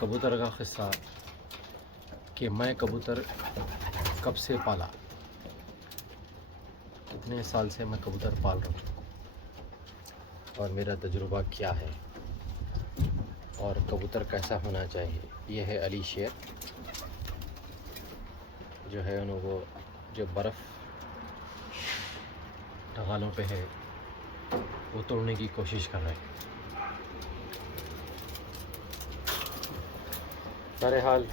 कबूतर का क़िस्सा कि मैं कबूतर कब से पाला, कितने साल से मैं कबूतर पाल रहा हूँ और मेरा तजुर्बा क्या है और कबूतर कैसा होना चाहिए। ये है अली शेर, जो है उनको जो बर्फ़ ढगालों पे है वो तोड़ने की कोशिश कर रहे हैं। बहरहाल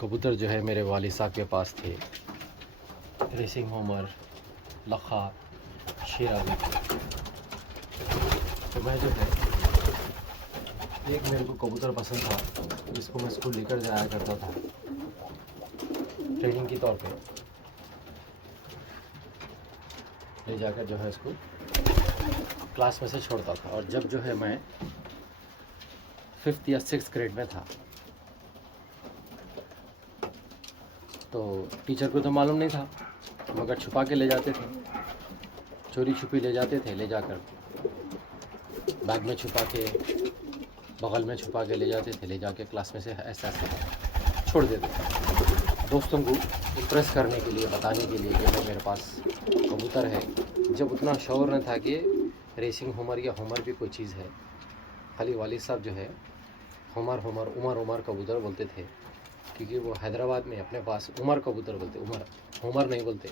कबूतर जो है मेरे वालिद साहब के पास थे, रेसिंग होमर, लखा, शेरावी। तो मैं जो है एक मेरे को कबूतर पसंद था जिसको मैं स्कूल लेकर जाया करता था ट्रेनिंग के तौर पे, ले जाकर जो है इसको क्लास में से छोड़ता था। और जब जो है मैं 5th या 6th ग्रेड में था तो टीचर को तो मालूम नहीं था, मगर छुपा के ले जाते थे, चोरी छुपी ले जाते थे, ले जाकर बैग में छुपा के, बगल में छुपा के ले जाते थे, ले जाके क्लास में से ऐसा ऐसा छोड़ देते थे, दोस्तों को इम्प्रेस करने के लिए, बताने के लिए कि मैं मेरे पास कबूतर है। जब उतना शौर न था कि रेसिंग होमर या होमर भी कोई चीज़ है, खाली वालिद साहब जो है होमर होमर उमर उमर कबूतर बोलते थे, क्योंकि वो हैदराबाद में अपने पास उमर कबूतर बोलते, उमर होमर नहीं बोलते।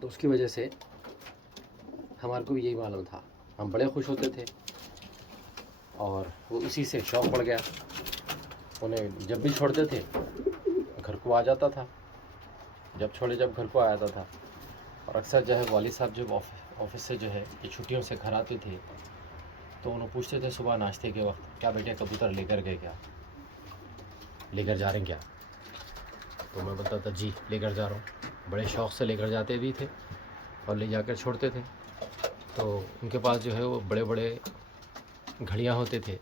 तो उसकी वजह से हमारे को भी यही मालूम था, हम बड़े खुश होते थे और वो उसी से शौक़ बढ़ गया। उन्हें जब भी छोड़ते थे घर को आ जाता था, जब घर को आ जाता था। और अक्सर जो है वालिद साहब जब ऑफिस से जो है ये छुट्टियों से घर आते थे तो उन्हें पूछते थे सुबह नाश्ते के वक्त, क्या बेटे कबूतर लेकर गए, क्या लेकर जा रहे हैं क्या? तो मैं बोलता था जी लेकर जा रहा हूँ। बड़े शौक़ से लेकर जाते भी थे और ले जाकर छोड़ते थे। तो उनके पास जो है वो बड़े बड़े घड़ियाँ होते थे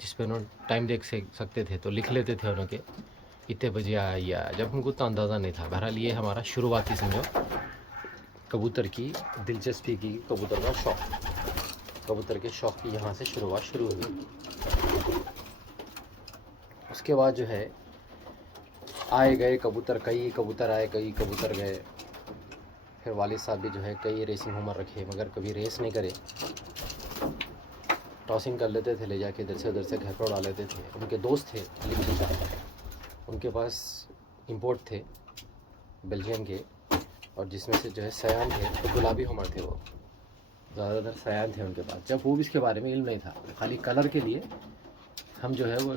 जिस पे उन्होंने टाइम देख सकते थे, तो लिख लेते थे उनके इतने बजे आया। जब उनको तो अंदाज़ा नहीं था। बहरहाल ये हमारा शुरुआती समझो कबूतर की दिलचस्पी की, कबूतर का शौक़, कबूतर के शौक़ की यहाँ से शुरुआत शुरू हुई। उसके बाद जो है आए गए कबूतर, कई कबूतर आए, कई कबूतर गए। फिर वालिद साहब भी जो है कई रेसिंग होमर रखे, मगर कभी रेस नहीं करे, टॉसिंग कर लेते थे, ले जाके इधर से उधर से घर पर उड़ा लेते थे। उनके दोस्त थे लिखी का, उनके पास इंपोर्ट थे बेल्जियम के, और जिसमें से जो है सयान थे, तो गुलाबी होमर थे, वो ज़्यादातर सयान थे उनके पास। जब वो भी इसके बारे में इल्म नहीं था, खाली कलर के लिए हम जो है वो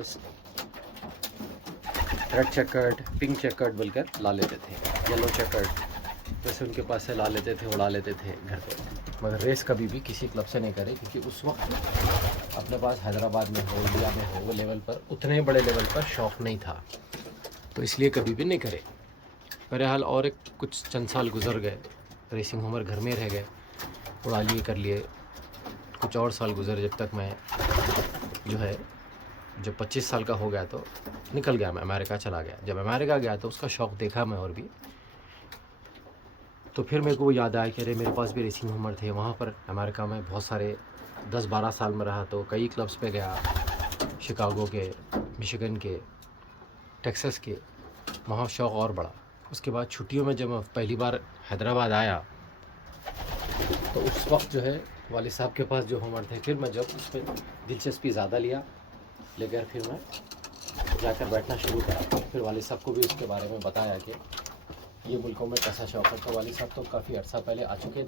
रेड चेकर्ड, पिंक चेकर्ड बोलकर ला लेते थे, येलो चेकर्ड, वैसे उनके पास से ला लेते थे, उड़ा लेते थे घर पे। मगर रेस कभी भी किसी क्लब से नहीं करे, क्योंकि उस वक्त अपने पास हैदराबाद में हो, इंडिया में हो, वो लेवल पर, उतने बड़े लेवल पर शौक़ नहीं था, तो इसलिए कभी भी नहीं करे। बहरहाल और कुछ चंद साल गुजर गए, रेसिंग होमर घर में रह गए, उड़ा लिए, कर लिए। कुछ और साल गुजर, जब तक मैं जो है जब 25 साल का हो गया तो निकल गया, मैं अमेरिका चला गया। जब अमेरिका गया तो उसका शौक़ देखा मैं और भी, तो फिर मेरे को वो याद आया कि अरे मेरे पास भी रेसिंग होमर थे। वहाँ पर अमेरिका में बहुत सारे 10-12 साल में रहा, तो कई क्लब्स पे गया, शिकागो के, मिशिगन के, टेक्सास के, वहाँ शौक़ और बढ़ा। उसके बाद छुट्टियों में जब मैं पहली बार हैदराबाद आया तो उस वक्त जो है वालिद साहब के पास जो होमर थे, फिर मैं जब उस पर दिलचस्पी ज़्यादा लेकर फिर मैं जाकर बैठना शुरू करा। फिर वालिद साहब को भी उसके बारे में बताया कि ये मुल्कों में कैसा शौक़ है। तो वालिद साहब तो काफ़ी अर्सा पहले आ चुके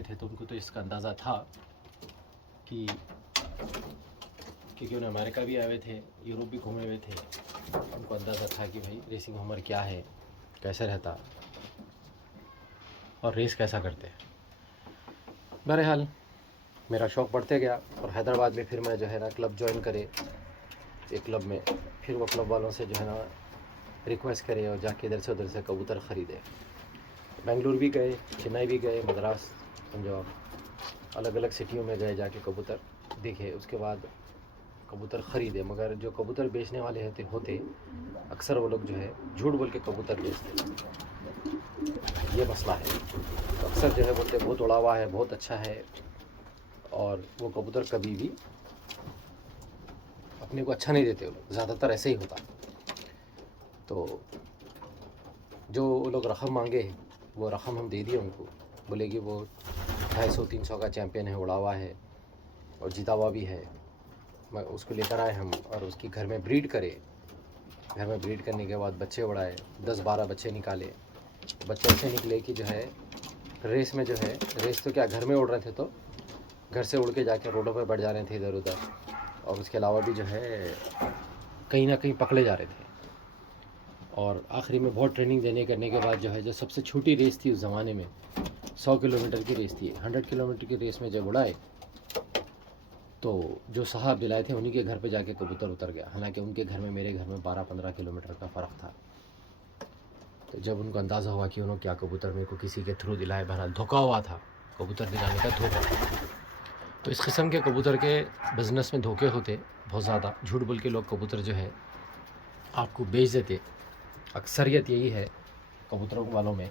थे, तो उनको तो इसका अंदाज़ा था कि, क्योंकि उन्हें अमेरिका भी आए हुए थे, यूरोप भी घूमे हुए थे, उनको अंदाज़ा था कि भाई रेसिंग होमर क्या है, कैसे रहता और रेस कैसा करते। बहरहाल मेरा शौक़ बढ़ते गया और हैदराबाद में फिर मैं जो है ना क्लब ज्वाइन करे, एक क्लब में, फिर वो क्लब वालों से जो है ना रिक्वेस्ट करे और जाके इधर से उधर से कबूतर ख़रीदे। बेंगलुरु भी गए, चेन्नई भी गए, मद्रास, पंजाब, अलग अलग सिटियों में गए, जाके कबूतर देखे, उसके बाद कबूतर ख़रीदे। मगर जो कबूतर बेचने वाले होते अक्सर वो लोग जो है झूठ बोल के कबूतर बेचते, ये मसला है। तो अक्सर जो है बोलते बहुत उड़ा हुआ है, बहुत अच्छा है, और वो कबूतर कभी भी अपने को अच्छा नहीं देते, वो लोग ज़्यादातर ऐसे ही होता। तो जो वो लोग रकम मांगे वो रकम हम दे दिए उनको, बोले कि वो 250-300 का चैम्पियन है, उड़ा हुआ है और जीता हुआ भी है, उसको लेकर आए हम और उसकी घर में ब्रीड करे। घर में ब्रीड करने के बाद बच्चे उड़ाए, 10-12 बच्चे निकाले। बच्चे ऐसे निकले कि जो है रेस में जो है, रेस तो क्या घर में उड़ रहे थे, तो घर से उड़ के जाके रोडों पर बढ़ जा रहे थे इधर उधर, और उसके अलावा भी जो है कहीं ना कहीं पकड़े जा रहे थे। और आखिरी में बहुत ट्रेनिंग देने करने के बाद जो है, जो सबसे छोटी रेस थी उस ज़माने में 100 किलोमीटर की रेस थी, 100 किलोमीटर की रेस में जब उड़ाए तो जो साहब दिलाए थे उन्हीं के घर पे जाके कबूतर उतर गया। हालांकि उनके घर में मेरे घर में 12-15 किलोमीटर का फ़र्क था। तो जब उनको अंदाज़ा हुआ कि उन्होंने क्या कबूतर मेरे को किसी के थ्रू दिलाए, बहरहाल धोखा हुआ था, कबूतर दिलाने का धोखा। तो इस किस्म के कबूतर के बिज़नेस में धोखे होते बहुत ज़्यादा। झूठ बोल के लोग कबूतर जो है आपको बेच देते। अक्सरियत यही है कबूतरों वालों में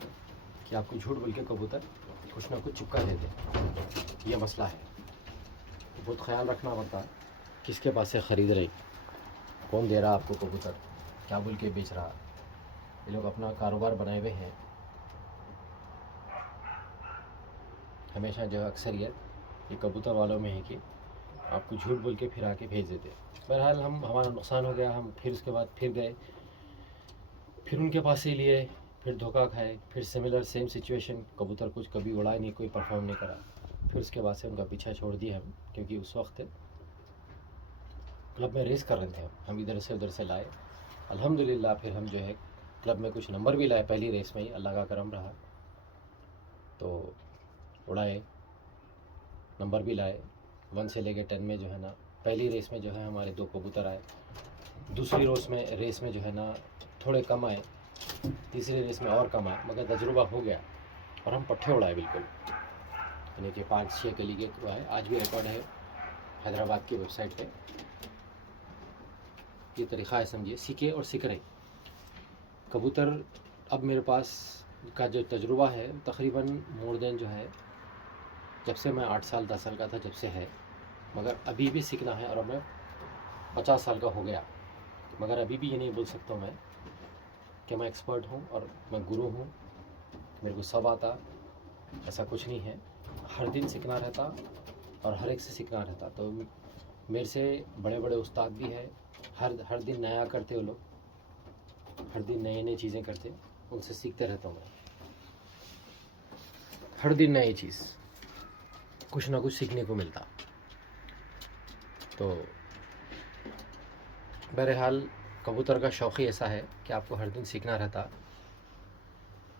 कि आपको झूठ बोल के कबूतर कुछ ना कुछ चिपका देते। ये मसला है, बहुत ख्याल रखना पड़ता है किसके पास से ख़रीद रहे, कौन दे रहा आपको कबूतर, क्या बोल के बेच रहा। ये लोग अपना कारोबार बनाए हुए हैं। हमेशा जो अक्सरियत ये कबूतर वालों में है कि आपको झूठ बोल के फिर आके भेज देते। बहरहाल हमारा नुकसान हो गया, हम फिर उसके बाद फिर गए, फिर उनके पास से लिए, फिर धोखा खाए, फिर सिमिलर सेम सिचुएशन, कबूतर कुछ कभी उड़ा नहीं, कोई परफॉर्म नहीं करा। फिर उसके बाद से उनका पीछा छोड़ दिया हम, क्योंकि उस वक्त क्लब में रेस कर रहे थे हम इधर से उधर से लाए। अल्हम्दुलिल्लाह फिर हम जो है क्लब में कुछ नंबर भी लाए पहली रेस में ही, अल्लाह का करम रहा। तो उड़ाए, नंबर भी लाए, 1 से लेके 10 में जो है ना। पहली रेस में जो है हमारे 2 कबूतर आए, दूसरी रेस में जो है ना थोड़े कम आए, तीसरी रेस में और कम आए, मगर तजुर्बा हो गया और हम पट्टे उड़ाए बिल्कुल, यानी कि 5-6 कली के उड़ाए। आज भी रिकॉर्ड है हैदराबाद की वेबसाइट पे। ये तरीक़ा है, समझिए, सीखे और सीख रहे कबूतर। अब मेरे पास का जो तजुर्बा है तकरीबन मोर देन जो है, जब से मैं 8 साल 10 साल का था जब से है, मगर अभी भी सीखना है। और अब मैं 50 साल का हो गया, मगर अभी भी ये नहीं बोल सकता मैं कि मैं एक्सपर्ट हूँ और मैं गुरु हूँ, मेरे को सब आता, ऐसा कुछ नहीं है। हर दिन सीखना रहता और हर एक से सीखना रहता। तो मेरे से बड़े बड़े उस्ताद भी है, हर दिन नया करते वो लोग, हर दिन नई नई चीज़ें करते, उनसे सीखते रहता हूँ मैं। हर दिन नई चीज़, कुछ ना कुछ सीखने को मिलता। तो बहरहाल कबूतर का शौक़ ही ऐसा है कि आपको हर दिन सीखना रहता।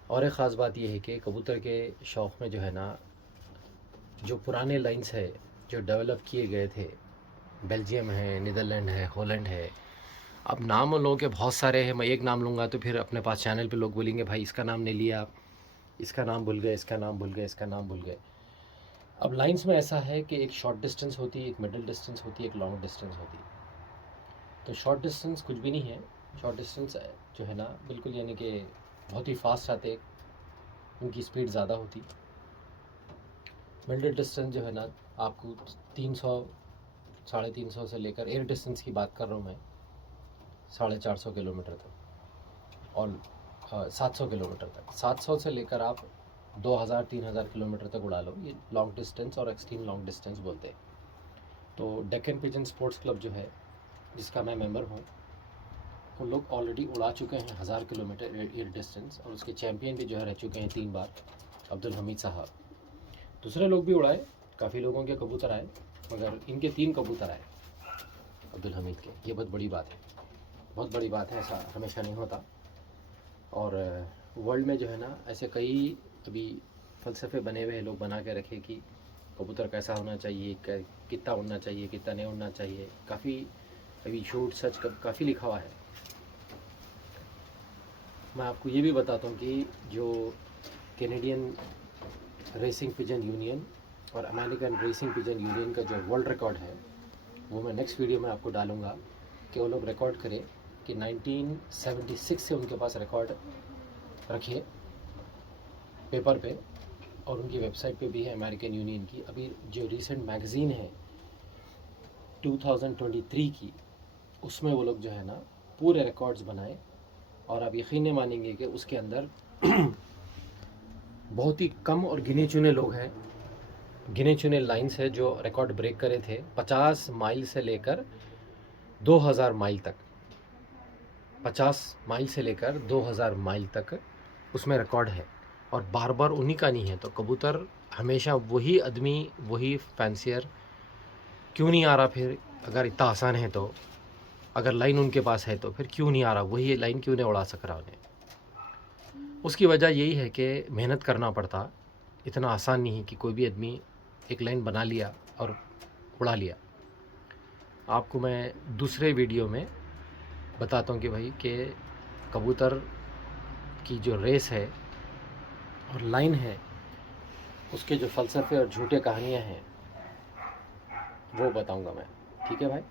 और एक ख़ास बात यह है कि कबूतर के शौक़ में जो है ना, जो पुराने लाइन्स है जो डेवलप किए गए थे, बेल्जियम है, नीदरलैंड है, हॉलैंड है। अब नाम उन लोगों के बहुत सारे हैं, मैं एक नाम लूँगा तो फिर अपने पास चैनल पे लोग बोलेंगे भाई इसका नाम नहीं लिया आप, इसका नाम भूल गए, इसका नाम भूल गए, इसका नाम भूल गए। अब लाइंस में ऐसा है कि एक शॉर्ट डिस्टेंस होती है, एक मिडिल डिस्टेंस होती है, एक लॉन्ग डिस्टेंस होती है। तो शॉर्ट डिस्टेंस कुछ भी नहीं है। शॉर्ट डिस्टेंस जो है ना बिल्कुल, यानी कि बहुत ही फास्ट आते, उनकी स्पीड ज़्यादा होती। मिडिल डिस्टेंस जो है ना, आपको 300 350 से लेकर, एयर डिस्टेंस की बात कर रहा हूँ मैं, 450 किलोमीटर तक और 700 किलोमीटर तक। 700 से लेकर आप 2000-3000 किलोमीटर तक उड़ा लो, ये लॉन्ग डिस्टेंस और एक्सट्रीम लॉन्ग डिस्टेंस बोलते हैं। तो डेक्कन पिजन स्पोर्ट्स क्लब जो है, जिसका मैं मेंबर हूँ, उन लोग ऑलरेडी उड़ा चुके हैं 1000 किलोमीटर एयर डिस्टेंस, और उसके चैम्पियन भी जो है रह चुके हैं 3 बार, अब्दुल हमीद साहब। दूसरे लोग भी उड़ाए, काफ़ी लोगों के कबूतर आए, मगर इनके 3 कबूतर आए अब्दुल हमीद के। ये बहुत बड़ी बात है, बहुत बड़ी बात है, ऐसा हमेशा नहीं होता। और वर्ल्ड में जो है ना ऐसे कई अभी फ़लसफ़े बने हुए हैं, लोग बना के रखे कि कबूतर कैसा होना चाहिए, कितना उड़ना चाहिए, कितना नहीं उड़ना चाहिए। काफ़ी अभी झूठ सच काफ़ी लिखा हुआ है। मैं आपको ये भी बताता हूँ कि जो कैनेडियन रेसिंग पिजन यूनियन और अमेरिकन रेसिंग पिजन यूनियन का जो वर्ल्ड रिकॉर्ड है, वो मैं नेक्स्ट वीडियो में आपको डालूँगा कि वो लोग रिकॉर्ड करें कि 1976 से उनके पास रिकॉर्ड रखे पेपर पे और उनकी वेबसाइट पे भी है अमेरिकन यूनियन की। अभी जो रिसेंट मैगज़ीन है 2023 की, उसमें वो लोग जो है ना पूरे रिकॉर्ड्स बनाए, और आप यकीन नहीं मानेंगे कि उसके अंदर बहुत ही कम और गिने चुने लोग हैं, गिने चुने लाइन्स है जो रिकॉर्ड ब्रेक करे थे। 50 माइल से लेकर 2000 माइल तक, 50 माइल से लेकर 2000 माइल तक उसमें रिकॉर्ड है, और बार बार उन्हीं का नहीं है। तो कबूतर हमेशा वही आदमी, वही फैंसियर क्यों नहीं आ रहा फिर? अगर इतना आसान है तो, अगर लाइन उनके पास है तो फिर क्यों नहीं आ रहा? वही लाइन क्यों नहीं उड़ा सक रहा उन्हें? उसकी वजह यही है कि मेहनत करना पड़ता। इतना आसान नहीं है कि कोई भी आदमी एक लाइन बना लिया और उड़ा लिया। आपको मैं दूसरे वीडियो में बताता हूँ कि भाई कि कबूतर की जो रेस है और लाइन है, उसके जो फ़लसफ़े और झूठे कहानियाँ हैं वो बताऊँगा मैं। ठीक है भाई।